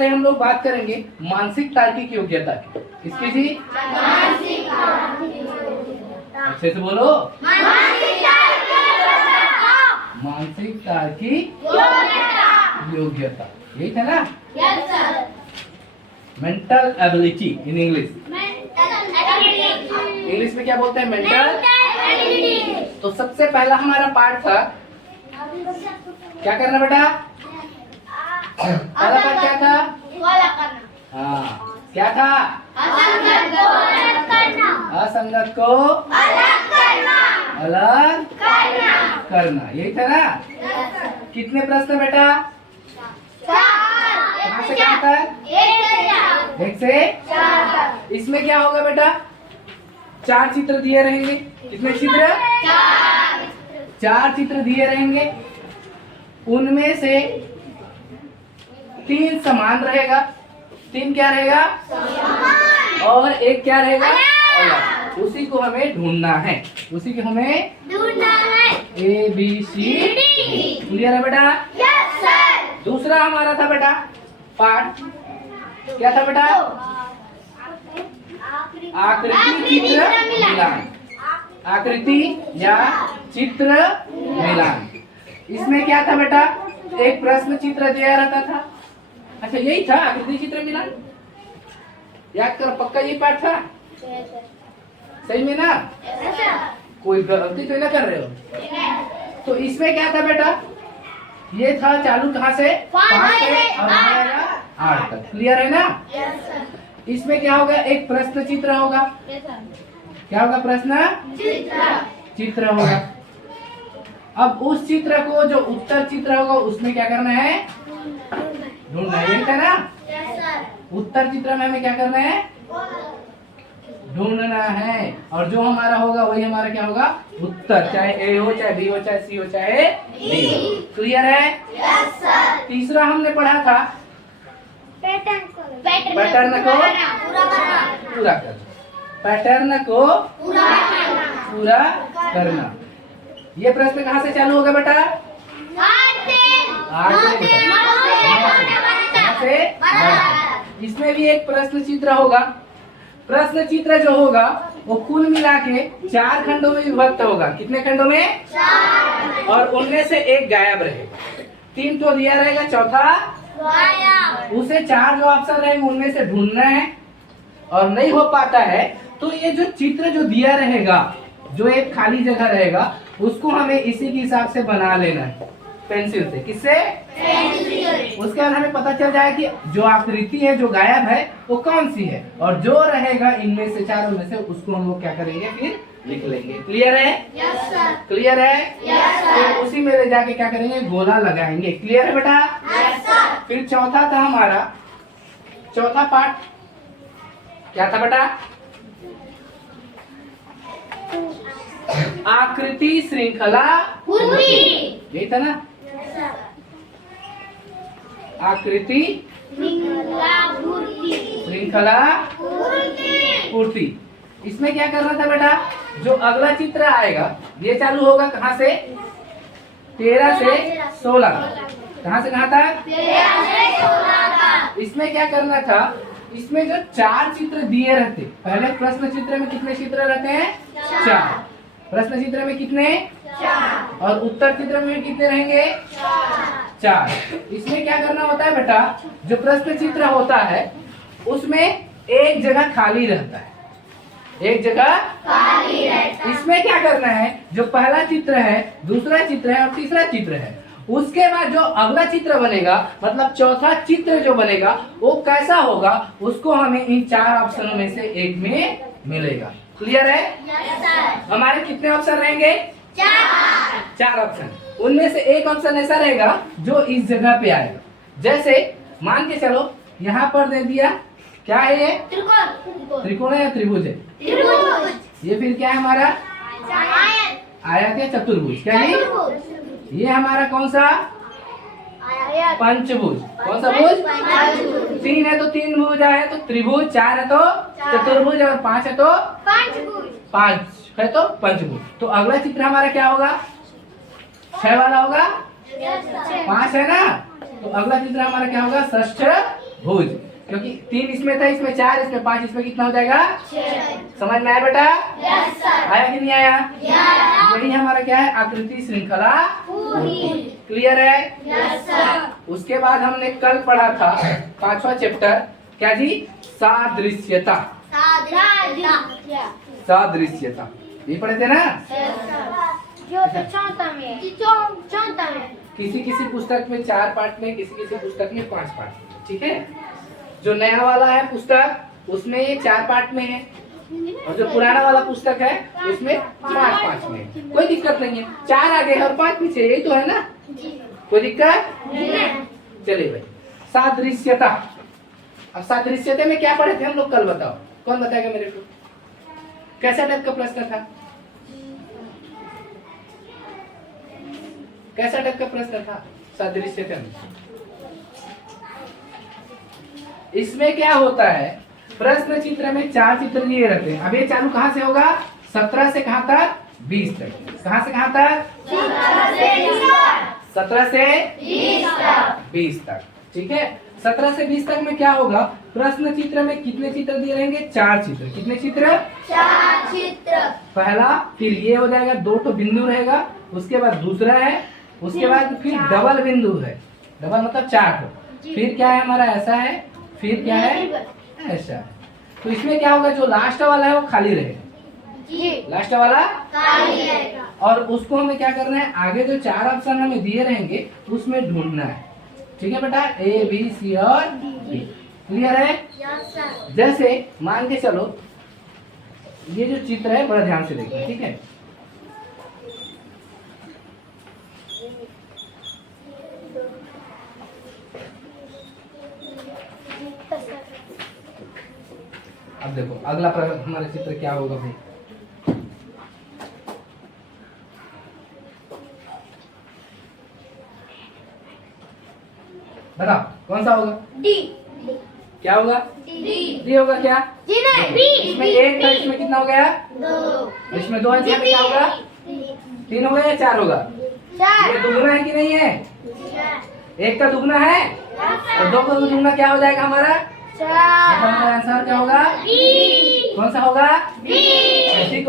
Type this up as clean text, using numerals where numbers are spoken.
पहले हम लोग बात करेंगे मानसिक तार्किक योग्यता की। किसकी जी? अच्छे से बोलो। मानसिक तार्किक योग्यता, यही था ना? Mental ability in English. English में क्या बोलते हैं? मेंटल। तो सबसे पहला हमारा पार्ट था, क्या करना बेटा? पहला पार्ट क्या था? हाँ, क्या था? असंगत को अलग करना, यही था ना? कितने प्रश्न बेटा? कहाँ से कहाँ तक? 1 से। इसमें क्या होगा बेटा? 4 चित्र दिए रहेंगे। कितने चित्र? 4 चित्र दिए रहेंगे। उनमें से 3 समान रहेगा, 3 क्या रहेगा? और 1 क्या रहेगा? अलग। उसी को हमें ढूंढना है, उसी को हमें ABC। क्लियर है बेटा? दूसरा हमारा था बेटा पार्ट, क्या था बेटा? आकृति चित्र मिलान। आकृति या चित्र मिलान। इसमें क्या था बेटा? एक प्रश्न चित्र दिया रहता था। अच्छा, यही था आकृति चित्र मिलान? याद करो, पक्का ये पार्ट था? सही में ना? कोई गलती तो नहीं कर रहे हो? तो इसमें क्या था बेटा? ये था चालू कहाँ से? 5 से और 8 तक। क्लियर है ना? इसमें क्या होगा? एक प्रश्न चित्र होगा। क्या होगा? प्रश्न चित्र होगा। अब उस चित्र को, जो उत्तर चित्र होगा, उसमें क्या करना है? ढूंढना है, यही था ना? उत्तर चित्र में हमें क्या करना है? ढूंढना है। और जो हमारा होगा वही हमारा क्या होगा? उत्तर, चाहे ए हो, चाहे बी हो, चाहे सी हो, चाहे डी हो। क्लियर है? तीसरा हमने पढ़ा था पैटर्न को पूरा करना। पैटर्न को पूरा करना। ये प्रश्न कहाँ से चालू होगा बेटा? 8 से। इसमें भी एक प्रश्न चित्र होगा। प्रश्न चित्र जो होगा वो कुल मिला के 4 खंडों में विभक्त होगा। कितने खंडों में? 4। और उनमें से एक गायब रहेगा। 3 तो दिया रहेगा, चौथा उसे 4 जो ऑप्शन रहेंगे उनमें से ढूंढना है। और नहीं हो पाता है तो ये जो चित्र जो दिया रहेगा, जो एक खाली जगह रहेगा, उसको हमें इसी के हिसाब से बना लेना है पेंसिल से। किससे? पेंसिल। उसके बाद हमें पता चल जाए कि जो आकृति है, जो गायब है, वो कौन सी है, और जो रहेगा इनमें से 4 में से, उसको हम लोग क्या करेंगे? फिर लिख लेंगे। क्लियर है? Yes sir. क्लियर है? Yes sir. तो उसी में ले जाके क्या करेंगे? गोला लगाएंगे। क्लियर है बेटा? Yes sir. फिर चौथा था हमारा, चौथा पार्ट क्या था बेटा? आकृति श्रृंखला पूर्ति, यही था ना? आकृति श्रृंखला पूर्ति। इसमें क्या करना था बेटा? जो अगला चित्र आएगा, ये चालू होगा कहाँ से? 13 से 16। कहाँ से कहाँ तक? 13 से 16 तक। इसमें क्या करना था? इसमें जो 4 चित्र दिए रहते, पहले प्रश्न चित्र में कितने चित्र रहते हैं? 4। प्रश्न चित्र में कितने? 4। और उत्तर चित्र में कितने रहेंगे? 4। इसमें क्या करना होता है बेटा? जो प्रश्न चित्र होता है उसमें एक जगह खाली रहता है, एक जगह खाली रहता है। इसमें क्या करना है? जो पहला चित्र है, दूसरा चित्र है और तीसरा चित्र है, उसके बाद जो अगला चित्र बनेगा, मतलब चौथा चित्र जो बनेगा, वो कैसा होगा? उसको हमें इन 4 ऑप्शनों में से एक में मिलेगा। क्लियर है? Yes sir. हमारे कितने ऑप्शन रहेंगे? 4 ऑप्शन। उनमें से एक ऑप्शन ऐसा रहेगा जो इस जगह पे आएगा। जैसे मान के चलो, यहाँ पर दे दिया, क्या है ये? त्रिकोण है या त्रिभुज है? ये फिर क्या है हमारा? आयत या चतुर्भुज? क्या है ये? हमारा कौन सा? पंचभुज। कौन सा भुज? 3 है तो 3 भुज है तो त्रिभुज, 4 है तो चतुर्भुज, और 5 है तो 5 है तो पंचभुज। तो अगला चित्र हमारा क्या होगा? 6 वाला होगा। 5 है ना? तो अगला चित्र हमारा क्या होगा? षष्ठ भुज, क्योंकि 3 इसमें था, इसमें 4, इसमें 5, इसमें कितना हो जाएगा? 6। समझ में आया बेटा? Yes sir. आया कि नहीं आया? यस। यही हमारा क्या है? आकृति श्रृंखला पूर्ति। क्लियर है? Yes sir. उसके बाद हमने कल पढ़ा था 5वां चैप्टर, क्या जी? सादृश्यता। सादृश्यता ये पढ़े थे ना? जो तो चौथा में, चौथा में किसी किसी पुस्तक में 4 पार्ट में, किसी किसी पुस्तक में 5 पार्ट में, ठीक है। जो नया वाला है पुस्तक उसमें ये 4 पार्ट में है, और जो पुराना वाला पुस्तक है उसमें 5 में है। कोई दिक्कत नहीं है, 4 आगे है और 5 पीछे, यही तो है ना, कोई दिक्कत नहीं। चलिए भाई, सादृश्यता। अब सादृश्यता में क्या पढ़े थे हम लोग कल? बताओ, कौन बताएगा मेरे को? कैसा टाइप का प्रश्न था? कैसा टाइप का प्रश्न था सादृश्यता में? इसमें क्या होता है, प्रश्न चित्र में 4 चित्र दिए रहते हैं। अब ये चालू कहाँ से होगा? 17 से कहाँ तक? 20 तक। कहाँ से कहाँ तक? 17 से 20 तक, ठीक है। 17 से 20 तक में क्या होगा? प्रश्न चित्र में कितने चित्र दिए रहेंगे? 4 चित्र। कितने चित्र? 4 चित्र। पहला, फिर ये हो जाएगा, 2 तो बिंदु रहेगा, उसके बाद दूसरा है, उसके बाद फिर डबल बिंदु है, डबल मतलब 4 तो। फिर क्या है हमारा? ऐसा है, फिर क्या है? ऐसा है। तो इसमें क्या होगा? जो लास्ट वाला है वो खाली रहेगा, लास्ट वाला खाली रहेगा, और उसको हमें क्या करना है? आगे जो 4 ऑप्शन हमें दिए रहेंगे उसमें ढूंढना है, ठीक है बेटा? A, B, C और D। क्लियर है? Yes sir. जैसे मान के चलो, ये जो चित्र है बड़ा ध्यान से देखिए, ठीक है। अब देखो अगला हमारा चित्र क्या होगा भाई? बताओ कौन सा होगा? डी। क्या होगा? डी होगा क्या? जी नहीं, बी। इसमें 1 था, इसमें कितना हो गया? 2। इसमें 2 है, इसमें क्या होगा? 3 होगा या 4 होगा? 4। ये दुगना है कि नहीं है? 1 का दुगना है, तो 2 का दुगना क्या हो जाएगा हमारा? 4। हमारा आंसर क्या होगा? बी। कौन सा होगा? बी। इसी को